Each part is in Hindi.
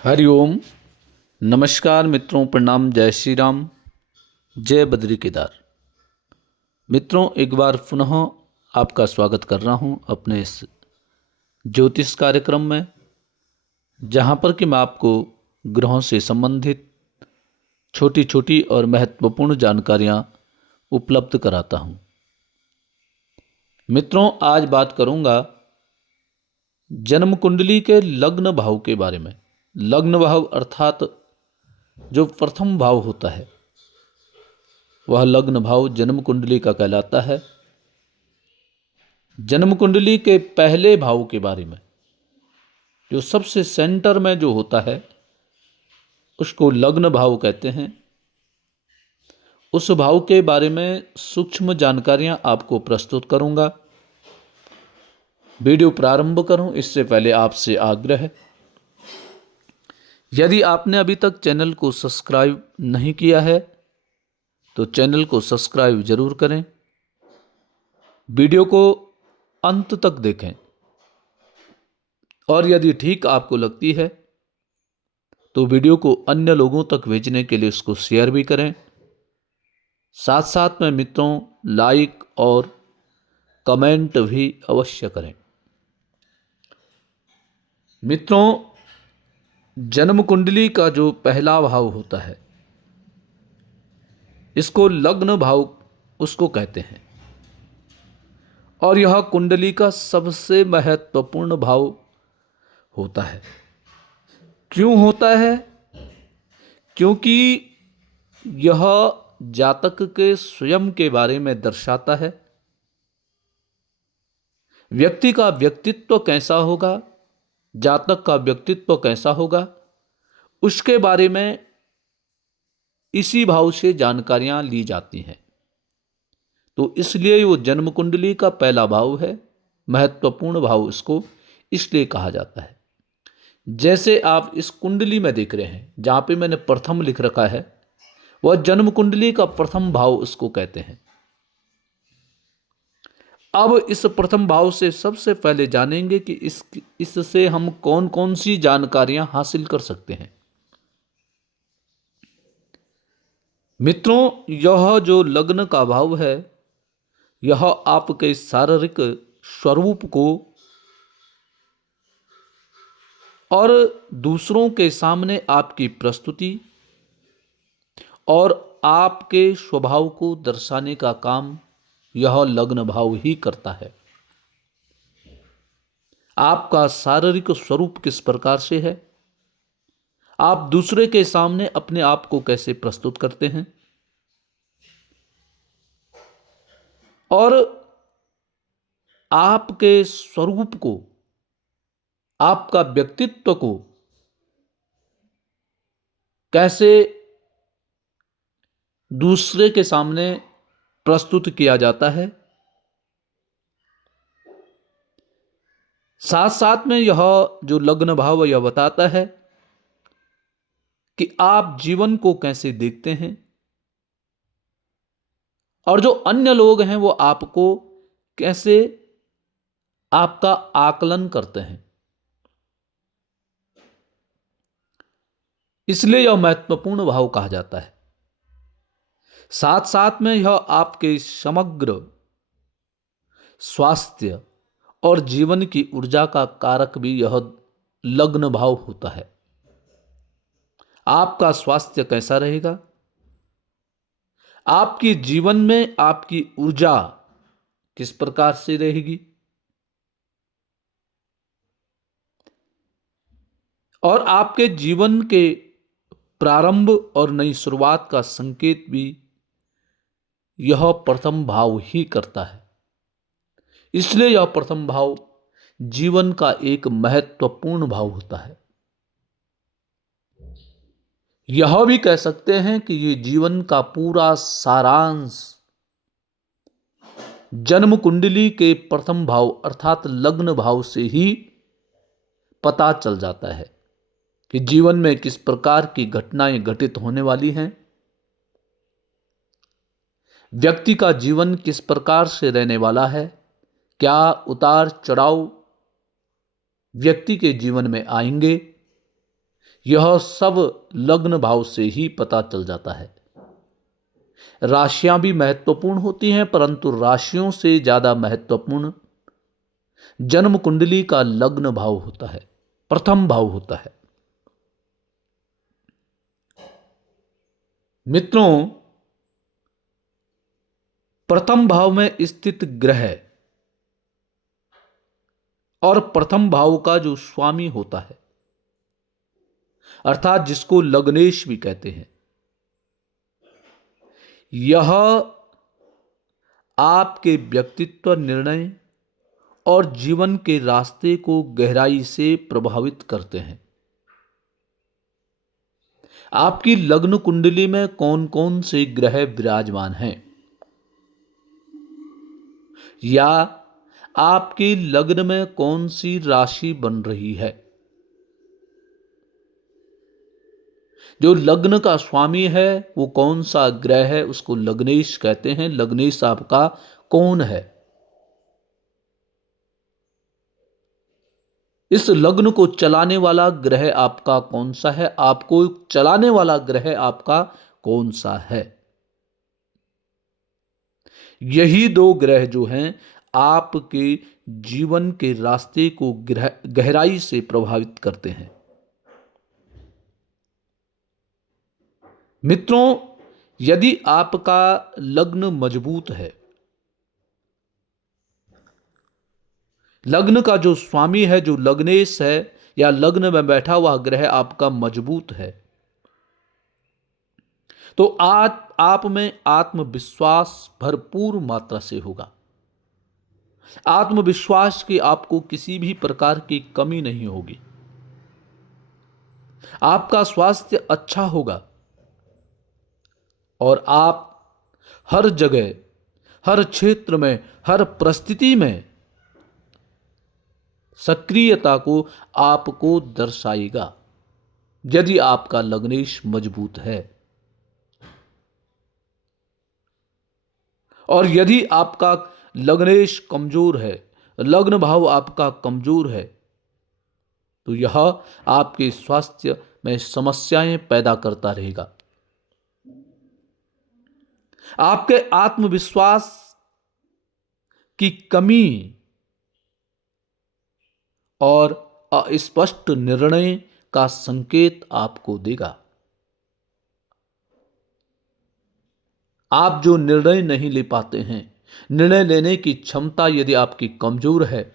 हरिओम। नमस्कार मित्रों, प्रणाम, जय श्री राम, जय बद्री केदार। मित्रों, एक बार पुनः आपका स्वागत कर रहा हूं अपने इस ज्योतिष कार्यक्रम में, जहां पर कि मैं आपको ग्रहों से संबंधित छोटी छोटी और महत्वपूर्ण जानकारियां उपलब्ध कराता हूं। मित्रों, आज बात करूंगा जन्म कुंडली के लग्न भाव के बारे में। लग्न भाव अर्थात जो प्रथम भाव होता है वह लग्न भाव जन्म कुंडली का कहलाता है। जन्म कुंडली के पहले भाव के बारे में, जो सबसे सेंटर में जो होता है उसको लग्न भाव कहते हैं। उस भाव के बारे में सूक्ष्म जानकारियां आपको प्रस्तुत करूंगा। वीडियो प्रारंभ करूं इससे पहले आपसे आग्रह है, यदि आपने अभी तक चैनल को सब्सक्राइब नहीं किया है तो चैनल को सब्सक्राइब जरूर करें। वीडियो को अंत तक देखें और यदि ठीक आपको लगती है तो वीडियो को अन्य लोगों तक भेजने के लिए उसको शेयर भी करें। साथ साथ में मित्रों लाइक और कमेंट भी अवश्य करें। मित्रों, जन्म कुंडली का जो पहला भाव होता है इसको लग्न भाव उसको कहते हैं, और यह कुंडली का सबसे महत्वपूर्ण भाव होता है। क्यों होता है? क्योंकि यह जातक के स्वयं के बारे में दर्शाता है। व्यक्ति का व्यक्तित्व कैसा होगा, जातक का व्यक्तित्व कैसा होगा, उसके बारे में इसी भाव से जानकारियां ली जाती हैं। तो इसलिए वो जन्म कुंडली का पहला भाव है, महत्वपूर्ण भाव इसको इसलिए कहा जाता है। जैसे आप इस कुंडली में देख रहे हैं, जहां पे मैंने प्रथम लिख रखा है वह जन्म कुंडली का प्रथम भाव उसको कहते हैं। अब इस प्रथम भाव से सबसे पहले जानेंगे कि इससे हम कौन कौन सी जानकारियां हासिल कर सकते हैं। मित्रों, यह जो लग्न का भाव है यह आपके शारीरिक स्वरूप को और दूसरों के सामने आपकी प्रस्तुति और आपके स्वभाव को दर्शाने का काम यह लग्न भाव ही करता है। आपका शारीरिक स्वरूप किस प्रकार से है, आप दूसरे के सामने अपने आप को कैसे प्रस्तुत करते हैं, और आपके स्वरूप को, आपका व्यक्तित्व को कैसे दूसरे के सामने प्रस्तुत किया जाता है। साथ साथ में यह जो लग्न भाव यह बताता है कि आप जीवन को कैसे देखते हैं, और जो अन्य लोग हैं वो आपको कैसे आपका आकलन करते हैं। इसलिए यह महत्वपूर्ण भाव कहा जाता है। साथ साथ में यह आपके समग्र स्वास्थ्य और जीवन की ऊर्जा का कारक भी यह लग्न भाव होता है। आपका स्वास्थ्य कैसा रहेगा, आपके जीवन में आपकी ऊर्जा किस प्रकार से रहेगी, और आपके जीवन के प्रारंभ और नई शुरुआत का संकेत भी यह प्रथम भाव ही करता है। इसलिए यह प्रथम भाव जीवन का एक महत्वपूर्ण भाव होता है। यह भी कह सकते हैं कि ये जीवन का पूरा सारांश जन्म कुंडली के प्रथम भाव अर्थात लग्न भाव से ही पता चल जाता है कि जीवन में किस प्रकार की घटनाएं घटित होने वाली हैं, व्यक्ति का जीवन किस प्रकार से रहने वाला है, क्या उतार चढ़ाव व्यक्ति के जीवन में आएंगे, यह सब लग्न भाव से ही पता चल जाता है। राशियां भी महत्वपूर्ण होती हैं, परंतु राशियों से ज्यादा महत्वपूर्ण जन्म कुंडली का लग्न भाव होता है, प्रथम भाव होता है। मित्रों, प्रथम भाव में स्थित ग्रह और प्रथम भाव का जो स्वामी होता है, अर्थात जिसको लग्नेश भी कहते हैं, यह आपके व्यक्तित्व, निर्णय और जीवन के रास्ते को गहराई से प्रभावित करते हैं। आपकी लग्न कुंडली में कौन कौन से ग्रह विराजमान हैं, या आपके लग्न में कौन सी राशि बन रही है। जो लग्न का स्वामी है वो कौन सा ग्रह है, उसको लग्नेश कहते हैं। लग्नेश आपका कौन है, इस लग्न को चलाने वाला ग्रह आपका कौन सा है, आपको चलाने वाला ग्रह आपका कौन सा है। यही दो ग्रह जो हैं आपके जीवन के रास्ते को गहराई से प्रभावित करते हैं। मित्रों, यदि आपका लग्न मजबूत है, लग्न का जो स्वामी है, जो लग्नेश है, या लग्न में बैठा हुआ ग्रह आपका मजबूत है, तो आप में आत्मविश्वास भरपूर मात्रा से होगा। आत्मविश्वास की आपको किसी भी प्रकार की कमी नहीं होगी। आपका स्वास्थ्य अच्छा होगा और आप हर जगह, हर क्षेत्र में, हर परिस्थिति में सक्रियता को आपको दर्शाएगा, यदि आपका लग्नेश मजबूत है। और यदि आपका लग्नेश कमजोर है, लग्न भाव आपका कमजोर है, तो यह आपके स्वास्थ्य में समस्याएं पैदा करता रहेगा। आपके आत्मविश्वास की कमी और अस्पष्ट निर्णय का संकेत आपको देगा। आप जो निर्णय नहीं ले पाते हैं, निर्णय लेने की क्षमता यदि आपकी कमजोर है,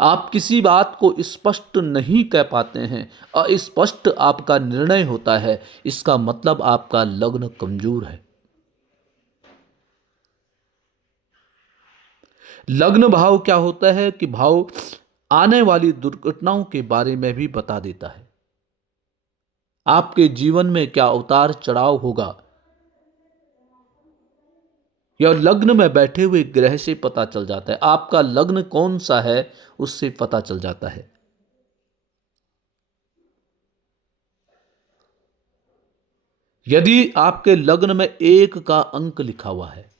आप किसी बात को स्पष्ट नहीं कह पाते हैं, अस्पष्ट आपका निर्णय होता है, इसका मतलब आपका लग्न कमजोर है। लग्न भाव क्या होता है कि भाव आने वाली दुर्घटनाओं के बारे में भी बता देता है। आपके जीवन में क्या उतार चढ़ाव होगा, यह लग्न में बैठे हुए ग्रह से पता चल जाता है। आपका लग्न कौन सा है उससे पता चल जाता है। यदि आपके लग्न में 1 का अंक लिखा हुआ है,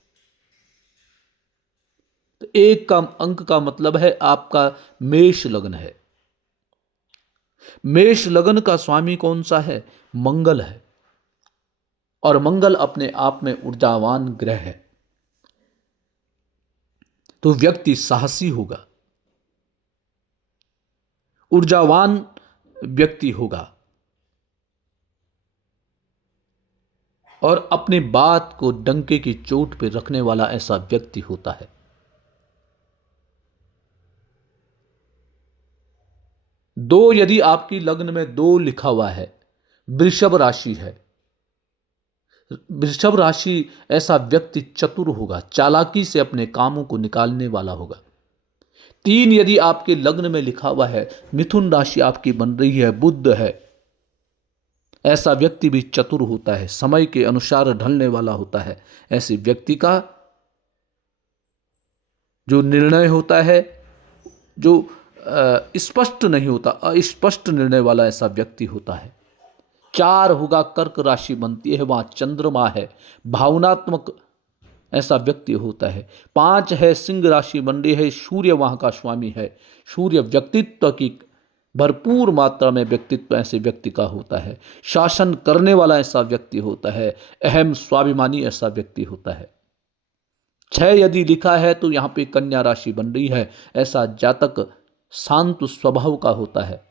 तो 1 का अंक का मतलब है आपका मेष लग्न है। मेष लग्न का स्वामी कौन सा है? मंगल है, और मंगल अपने आप में ऊर्जावान ग्रह है। तो व्यक्ति साहसी होगा, ऊर्जावान व्यक्ति होगा, और अपनी बात को डंके की चोट पर रखने वाला ऐसा व्यक्ति होता है। दो, यदि आपकी लग्न में 2 लिखा हुआ है, वृषभ राशि है, वृषभ राशि ऐसा व्यक्ति चतुर होगा, चालाकी से अपने कामों को निकालने वाला होगा। 3 यदि आपके लग्न में लिखा हुआ है, मिथुन राशि आपकी बन रही है, बुध है, ऐसा व्यक्ति भी चतुर होता है, समय के अनुसार ढलने वाला होता है। ऐसे व्यक्ति का जो निर्णय होता है, जो स्पष्ट नहीं होता, अस्पष्ट निर्णय वाला ऐसा व्यक्ति होता है। 4 होगा, कर्क राशि बनती है, वहां चंद्रमा है, भावनात्मक ऐसा व्यक्ति होता है। 5 है, सिंह राशि बन रही है, सूर्य वहां का स्वामी है। सूर्य व्यक्तित्व की भरपूर मात्रा में व्यक्तित्व ऐसे व्यक्ति का होता है। शासन करने वाला ऐसा व्यक्ति होता है। अहम स्वाभिमानी ऐसा व्यक्ति होता है। 6 यदि लिखा है तो यहाँ पे कन्या राशि बन रही है। ऐसा जातक शांत स्वभाव का होता है,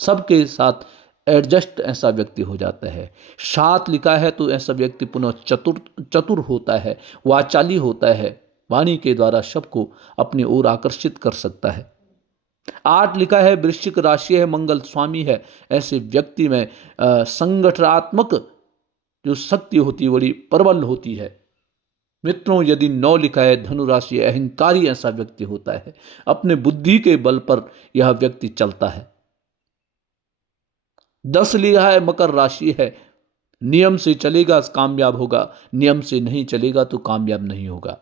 सबके साथ एडजस्ट ऐसा व्यक्ति हो जाता है। 7 लिखा है तो ऐसा व्यक्ति पुनः चतुर होता है, वाचाली होता है, वाणी के द्वारा सबको अपनी ओर आकर्षित कर सकता है। 8 लिखा है वृश्चिक राशि है, मंगल स्वामी है। ऐसे व्यक्ति में संगठनात्मक जो शक्ति होती है बड़ी प्रबल होती है। मित्रों, यदि 9 लिखा है धनु राशि, अहंकारी ऐसा व्यक्ति होता है। अपने बुद्धि के बल पर यह व्यक्ति चलता है। 10 लिखा है मकर राशि है, नियम से चलेगा कामयाब होगा, नियम से नहीं चलेगा तो कामयाब नहीं होगा।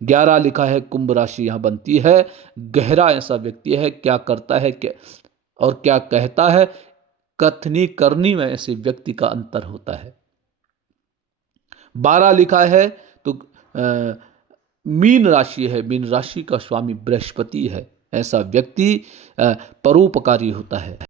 11 लिखा है कुंभ राशि यहाँ बनती है। गहरा ऐसा व्यक्ति है, क्या करता है क्या और क्या कहता है, कथनी करनी में ऐसे व्यक्ति का अंतर होता है। 12 लिखा है तो मीन राशि है, मीन राशि का स्वामी बृहस्पति है। ऐसा व्यक्ति परोपकारी होता है।